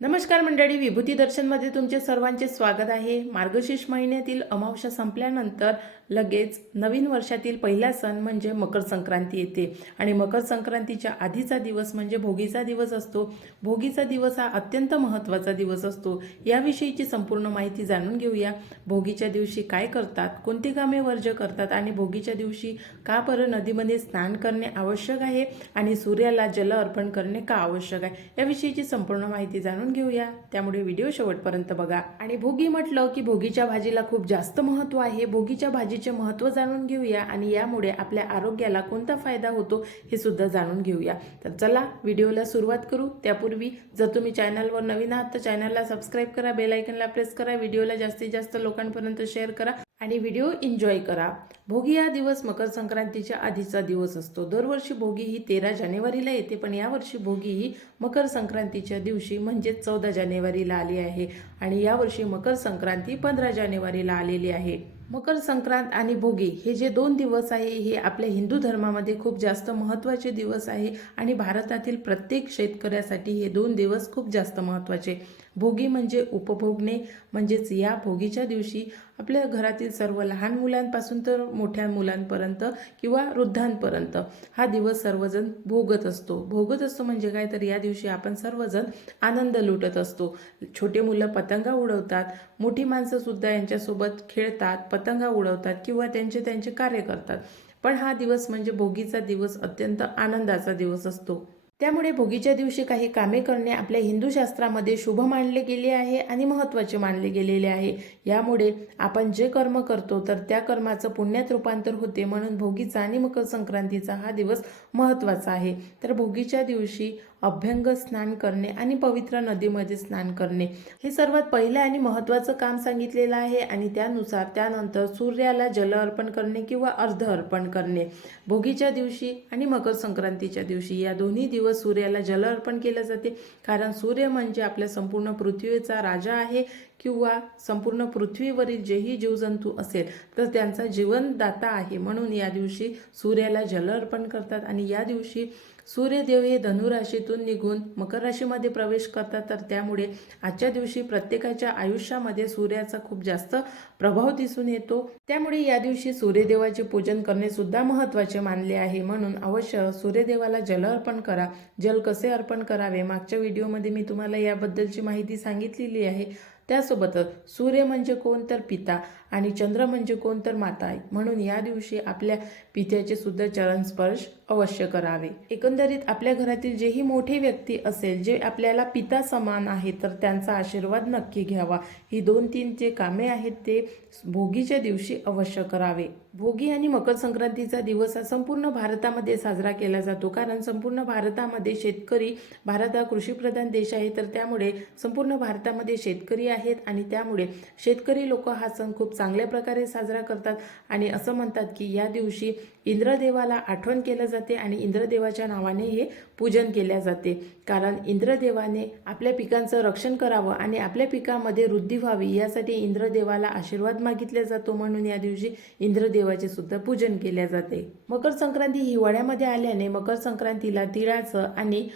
नमस्कार मंडळी विभूती दर्शनमध्ये तुमचे सर्वांचे स्वागत आहे. मार्गशीर्ष महिन्यातील अमावस्या संपल्यानंतर लगेच नवीन वर्षातील पहिला सण म्हणजे मकर संक्रांती येते. आणि मकर संक्रांतीच्या आधीचा दिवस म्हणजे भोगीचा दिवस असतो. भोगीचा दिवस हा अत्यंत महत्त्वाचा दिवस असतो. याविषयीची संपूर्ण माहिती जाणून घेऊया. भोगीच्या दिवशी काय करतात? कोणती कामे वर्ज्य करतात? आणि भोगीच्या दिवशी का बरं नदीमध्ये स्नान करणे आवश्यक आहे? आणि सूर्याला जल अर्पण करणे का आवश्यक आहे? याविषयीची संपूर्ण माहिती जाणून घेऊया. त्यामुळे व्हिडिओ शेवटपर्यंत बघा. आणि भोगी म्हटलं की भोगीच्या भाजीला खूप जास्त महत्त्व आहे. भोगीच्या भाजीचे महत्त्व जाणून घेऊया आणि यामुळे आपल्या आरोग्याला कोणता फायदा होतो हे सुद्धा जाणून घेऊया. तर चला व्हिडिओला सुरुवात करू. त्यापूर्वी जर तुम्ही चॅनलवर नवीन आहात तर चॅनलला सबस्क्राईब करा बेलायकनला प्रेस करा. व्हिडिओला जास्तीत जास्त लोकांपर्यंत शेअर करा. आणि व्हिडिओ एन्जॉय करा. भोगी हा दिवस मकर संक्रांतीच्या आधीचा दिवस असतो. दरवर्षी भोगी ही तेरा जानेवारीला येते पण यावर्षी भोगी ही मकर संक्रांतीच्या दिवशी म्हणजेच चौदा जानेवारीला आली आहे आणि यावर्षी मकर संक्रांती पंधरा जानेवारीला आलेली आहे. मकर संक्रांत आणि भोगी हे जे दोन दिवस आहे हे आपल्या हिंदू धर्मामध्ये खूप जास्त महत्त्वाचे दिवस आहे आणि भारतातील प्रत्येक शेतकऱ्यासाठी हे दोन दिवस खूप जास्त महत्त्वाचे. भोगी म्हणजे उपभोगणे म्हणजेच या भोगीच्या दिवशी आपल्या घरातील सर्व लहान मुलांपासून तर मोठ्या मुलांपर्यंत किंवा वृद्धांपर्यंत हा दिवस सर्वजण भोगत असतो. भोगत असतो म्हणजे काय? तर या दिवशी आपण सर्वजण आनंद लुटत असतो. छोटे मुलं पतंगा उडवतात मोठी माणसंसुद्धा यांच्यासोबत खेळतात पतंगा उडवतात किंवा त्यांचे त्यांचे कार्य करतात. पण हा दिवस म्हणजे भोगीचा दिवस अत्यंत आनंदाचा दिवस असतो. त्यामुळे भोगीच्या दिवशी काही कामे करणे आपल्या हिंदू शास्त्रामध्ये शुभ मानले गेले आहे आणि महत्त्वाचे मानले गेलेले आहे. यामुळे आपण जे कर्म करतो तर त्या कर्माचं पुण्यात रूपांतर होते म्हणून भोगीचा आणि मकर संक्रांतीचा हा दिवस महत्त्वाचा आहे. तर भोगीच्या दिवशी अभ्यंग स्नान करणे आणि पवित्र नदीमध्ये स्नान करणे हे सर्वात पहिलं आणि महत्त्वाचं काम सांगितलेलं आहे आणि त्यानुसार त्यानंतर सूर्याला जल अर्पण करणे किंवा अर्ध अर्पण करणे. भोगीच्या दिवशी आणि मकर संक्रांतीच्या दिवशी या दोन्ही दिवस सूर्याला जल अर्पण केलं जाते. कारण सूर्य म्हणजे आपल्या संपूर्ण पृथ्वीचा राजा आहे किंवा संपूर्ण पृथ्वीवरील जेही जीवजंतू असेल तर त्यांचा जीवनदाता आहे. म्हणून या दिवशी सूर्याला जल अर्पण करतात आणि या दिवशी सूर्यदेव हे धनुराशीतून निघून मकर राशीमध्ये प्रवेश करतात तर त्यामुळे आजच्या दिवशी प्रत्येकाच्या आयुष्यामध्ये सूर्याचा खूप जास्त प्रभाव दिसून येतो. त्यामुळे या दिवशी सूर्यदेवाचे पूजन करणे सुद्धा महत्त्वाचे मानले आहे. म्हणून अवश्य सूर्यदेवाला जल अर्पण करा. जल कसे अर्पण करावे? मागच्या व्हिडिओमध्ये मी तुम्हाला याबद्दलची माहिती सांगितलेली आहे. त्यासोबतच सूर्य म्हणजे कोण? तर पिता आणि चंद्र म्हणजे कोण? तर माता. आहे म्हणून या दिवशी आपल्या पित्याचे सुद्धा चरण स्पर्श अवश्य करावे. एकंदरीत आपल्या घरातील जेही मोठे व्यक्ती असेल जे आपल्याला पिता समान आहे तर त्यांचा आशीर्वाद नक्की घ्यावा. ही दोन तीन जे कामे आहेत ते भोगीच्या दिवशी अवश्य करावे. भोगी आणि मकर संक्रांतीचा दिवस हा संपूर्ण भारतामध्ये साजरा केला जातो. कारण संपूर्ण भारतामध्ये शेतकरी भारत हा कृषीप्रधान देश आहे तर त्यामुळे संपूर्ण भारतामध्ये शेतकरी आहेत आणि त्यामुळे शेतकरी लोक हा सण खूप चांगल्या प्रकारे साजरा करतात. आणि असं म्हणतात की या दिवशी इंद्रदेवाला आठवण केलं जातं. आणि इंद्रदेवाच्या नावाने हे पूजन केल्या जाते. कारण इंद्रदेवाने आपल्या पिकांचं रक्षण करावं आणि आपल्या पिकामध्ये वृद्धी व्हावी यासाठी इंद्रदेवाला आशीर्वाद मागितला जातो. म्हणून या दिवशी इंद्रदेवाचे सुद्धा पूजन केल्या जाते. मकर संक्रांती हिवाळ्यामध्ये आल्याने मकर संक्रांतीला तिळाचं आणि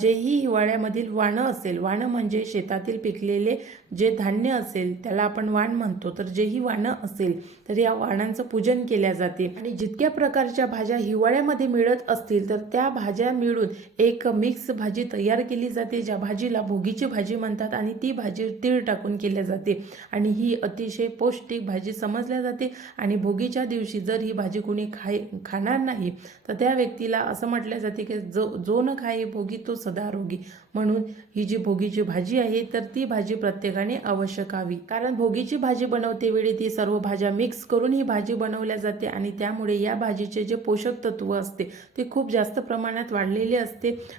जेही हिवाळ्यामधील वाणं असेल वाणं म्हणजे शेतातील पिकलेले जे धान्य असेल त्याला आपण वाण म्हणतो. तर जेही वाणं असेल तर या वाणांचं पूजन केल्या जाते. आणि जितक्या प्रकारच्या भाज्या हिवाळ्यामध्ये मिळत असतील तर त्या भाज्या मिळून एक मिक्स भाजी तयार केली जाते ज्या भाजीला भोगीची भाजी म्हणतात आणि ती भाजी तीळ टाकून केल्या जाते. आणि ही अतिशय पौष्टिक भाजी समजल्या जाते आणि भोगीच्या दिवशी जर ही भाजी कोणी खाय खाणार नाही तर त्या व्यक्तीला असं म्हटलं जाते की जो जो न खाई भोगी तो सदा रोगी. म्हणून ही जी भोगीची भाजी आहे तर ती भाजी प्रत्येकाने अवश्य खावी. कारण भोगीची भाजी बनवते वेळी ती सर्व भाज्या मिक्स करून ही भाजी बनवल्या जाते आणि त्यामुळे या भाजीचे जे पोषक तत्व असते ते खूप जास्त प्रमाणात वाढलेले असते.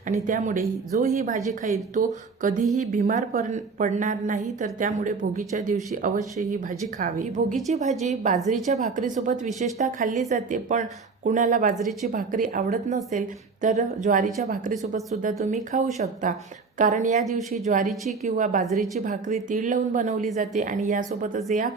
आणि त्यामुळे जो ही भाजी खाईल तो कधीही बिमार पड पडणार नाही तर त्यामुळे भोगीच्या दिवशी अवश्य ही भाजी खावी. भोगीची भाजी बाजरीच्या भाकरीसोबत विशेषतः खाल्ली जाते पण कुणाला बाजरीची भाकरी आवडत नसेल तर ज्वारीच्या भाकरीसोबत सुद्धा तुम्ही खाऊ शकता. कारण या दिवशी ज्वारीची किंवा बाजरीची भाकरी तीळ लावून बनवली जाते आणि यासोबतच या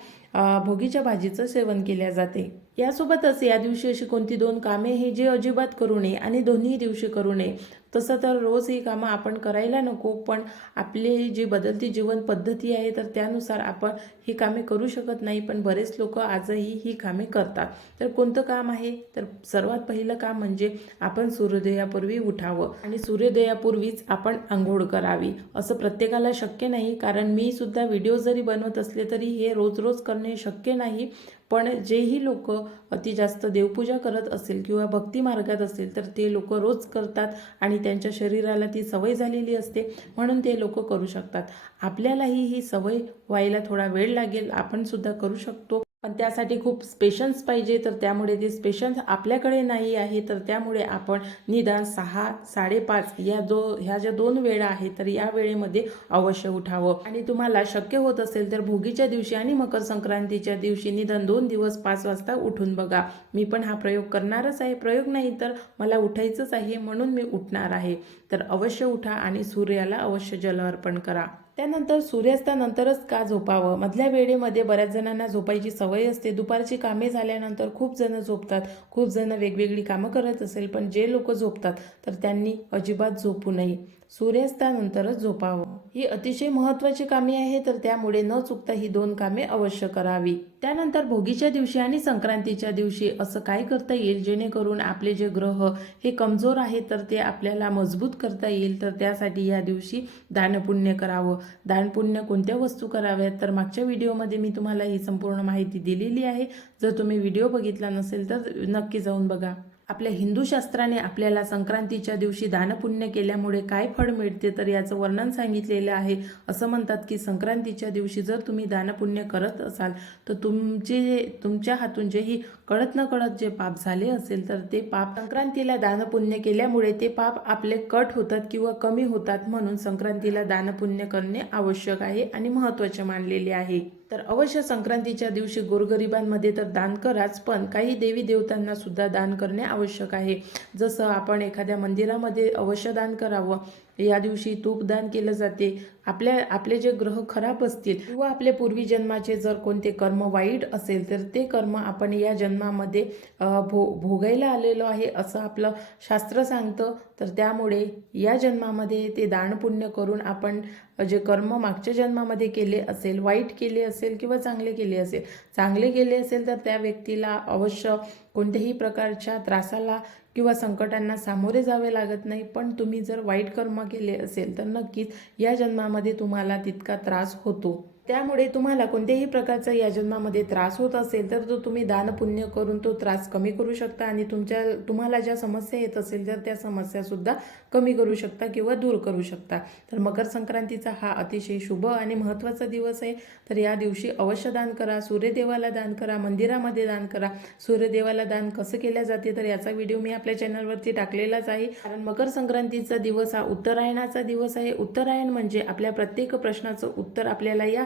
भोगीच्या भाजीचं सेवन केल्या जाते. यासोबतच या दिवशी अशी कोणती दोन कामे हे जे अजिबात करू नये आणि दोन्ही दिवशी करू नये. तसं तर रोज ही कामं आपण करायला नको पण आपली जी बदलती जीवन पद्धती आहे तर त्यानुसार आपण ही कामे करू शकत नाही पण बरेच लोक आजही ही कामे करतात. तर कोणतं काम आहे? तर सर्वात पहिलं काम म्हणजे आपण सूर्योदयापूर्वी उठावं आणि सूर्योदयापूर्वीच आपण आंघोळ करावी असं प्रत्येकाला शक्य नाही. कारण मी सुद्धा व्हिडिओ जरी बनवत असले तरी हे रोज रोज करणे शक्य नाही पण जेही लोक अति जास्त देवपूजा करत असेल किंवा भक्ती मार्गात असेल तर ते लोक रोज करतात आणि त्यांच्या शरीराला ती सवय झालेली असते म्हणून ते लोक करू शकतात. आपल्यालाही ही सवय व्हायला थोडा वेळ लागेल आपण सुद्धा करू शकतो. पण त्यासाठी खूप स्पेशन्स पाहिजे. तर त्यामुळे ते स्पेशन्स आपल्याकडे नाही आहे. तर त्यामुळे आपण निदान सहा साडेपाच या जो ह्या ज्या दोन वेळा आहेत तर या वेळेमध्ये अवश्य उठावं. आणि तुम्हाला शक्य होत असेल तर भोगीच्या दिवशी आणि मकर संक्रांतीच्या दिवशी निदान दोन दिवस पाच वाजता उठून बघा. मी पण हा प्रयोग करणारच आहे. प्रयोग नाही तर मला उठायचंच आहे म्हणून मी उठणार आहे. तर अवश्य उठा आणि सूर्याला अवश्य जल अर्पण करा. त्यानंतर सूर्यास्तानंतरच का झोपावं? मधल्या वेळेमध्ये बऱ्याच जणांना झोपायची सवय असते. दुपारची कामे झाल्यानंतर खूप जण झोपतात. खूप जण वेगवेगळी कामं करत असेल पण जे लोक झोपतात तर त्यांनी अजिबात झोपू नये. सूर्यास्तानंतरच झोपावं. ही अतिशय महत्त्वाची कामे आहे तर त्यामुळे न चुकता ही दोन कामे अवश्य करावी. त्यानंतर भोगीच्या दिवशी आणि संक्रांतीच्या दिवशी असं काय करता येईल? जेणेकरून आपले जे ग्रह हे कमजोर आहेत तर ते आपल्याला मजबूत करता येईल. तर त्यासाठी या दिवशी दानपुण्य करावं. दानपुण्य कोणत्या वस्तू कराव्यात? तर मागच्या व्हिडिओमध्ये मी तुम्हाला ही संपूर्ण माहिती दिलेली आहे. जर तुम्ही व्हिडिओ बघितला नसेल तर नक्की जाऊन बघा. आपल्या हिंदू शास्त्राने आपल्याला संक्रांतीच्या दिवशी दानपुण्य केल्यामुळे काय फळ मिळते तर याचं वर्णन सांगितलेलं आहे. असं म्हणतात की संक्रांतीच्या दिवशी जर तुम्ही दानपुण्य करत असाल तर तुमचे तुमच्या हातून जेही कळत न कळत जे पाप झाले असेल तर ते पाप संक्रांतीला दानपुण्य केल्यामुळे ते पाप आपले कट होतात किंवा कमी होतात म्हणून संक्रांतीला दानपुण्य करणे आवश्यक आहे आणि महत्त्वाचे मानलेले आहे. तर अवश्य संक्रांतीच्या दिवशी गोरगरिबांमध्ये तर दान कराच पण काही देवी देवतांना सुद्धा दान करणे आवश्यक आहे. जसं आपण एखाद्या मंदिरामध्ये अवश्य दान करावं. या दिवशी तूप दान केलं जाते. आपल्या आपले जे ग्रह खराब असतील किंवा आपले पूर्वी जन्माचे जर कोणते कर्म वाईट असेल तर ते कर्म आपण या जन्मामध्ये भो भोगायला आलेलो आहे असं आपलं शास्त्र सांगतं. तर त्यामुळे या जन्मामध्ये ते दानपुण्य करून आपण जे कर्म मागच्या जन्मामध्ये केले असेल वाईट केले असेल किंवा चांगले केले असेल चांगले केले असेल तर त्या व्यक्तीला अवश्य कोणत्याही प्रकारच्या त्रासाला किंवा संकटांना सामोरे जावे लागत नाही. पण तुम्ही जर वाईट कर्म केले असेल तर नक्कीच या जन्मामध्ये तुम्हाला तितका त्रास होतो. त्यामुळे तुम्हाला कोणत्याही प्रकारचा या जन्मामध्ये त्रास होत असेल तर तो तुम्ही दानपुण्य करून तो त्रास कमी करू शकता आणि तुमच्या तुम्हाला ज्या समस्या येत असेल तर त्या समस्यासुद्धा कमी करू शकता किंवा दूर करू शकता. तर मकर संक्रांतीचा हा अतिशय शुभ आणि महत्त्वाचा दिवस आहे. तर या दिवशी अवश्य दान करा सूर्यदेवाला दान करा मंदिरामध्ये दान करा. सूर्यदेवाला दान कसं केल्या जाते तर याचा व्हिडिओ मी आपल्या चॅनलवरती टाकलेलाच आहे. कारण मकर संक्रांतीचा दिवस हा उत्तरायणाचा दिवस आहे. उत्तरायण म्हणजे आपल्या प्रत्येक प्रश्नाचं उत्तर आपल्याला या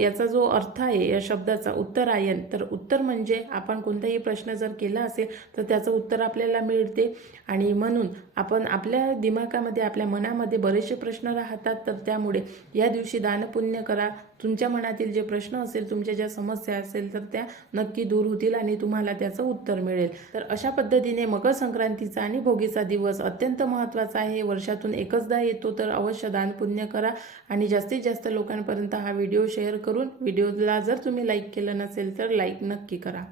याचा जो अर्थ आहे या शब्दाचा उत्तरायण तर उत्तर म्हणजे आपण कोणताही प्रश्न जर केला असेल तर त्याचं उत्तर आपल्याला मिळते. आणि म्हणून आपण आपल्या दिमागामध्ये आपल्या मनामध्ये बरेचसे प्रश्न राहतात तर त्यामुळे या दिवशी दानपुण्य करा. तुमच्या मनातील जे प्रश्न असेल तुमच्या ज्या समस्या असेल तर त्या नक्की दूर होतील आणि तुम्हाला त्याचं उत्तर मिळेल. तर अशा पद्धतीने मकर संक्रांतीचा आणि भोगीचा दिवस अत्यंत महत्त्वाचा आहे. वर्षातून एकचदा येतो तर अवश्य दानपुण्य करा. आणि जास्तीत जास्त लोकांपर्यंत हा व्हिडिओ शेअर करून व्हिडिओला जर तुम्ही लाईक केलं नसेल तर लाईक नक्की करा.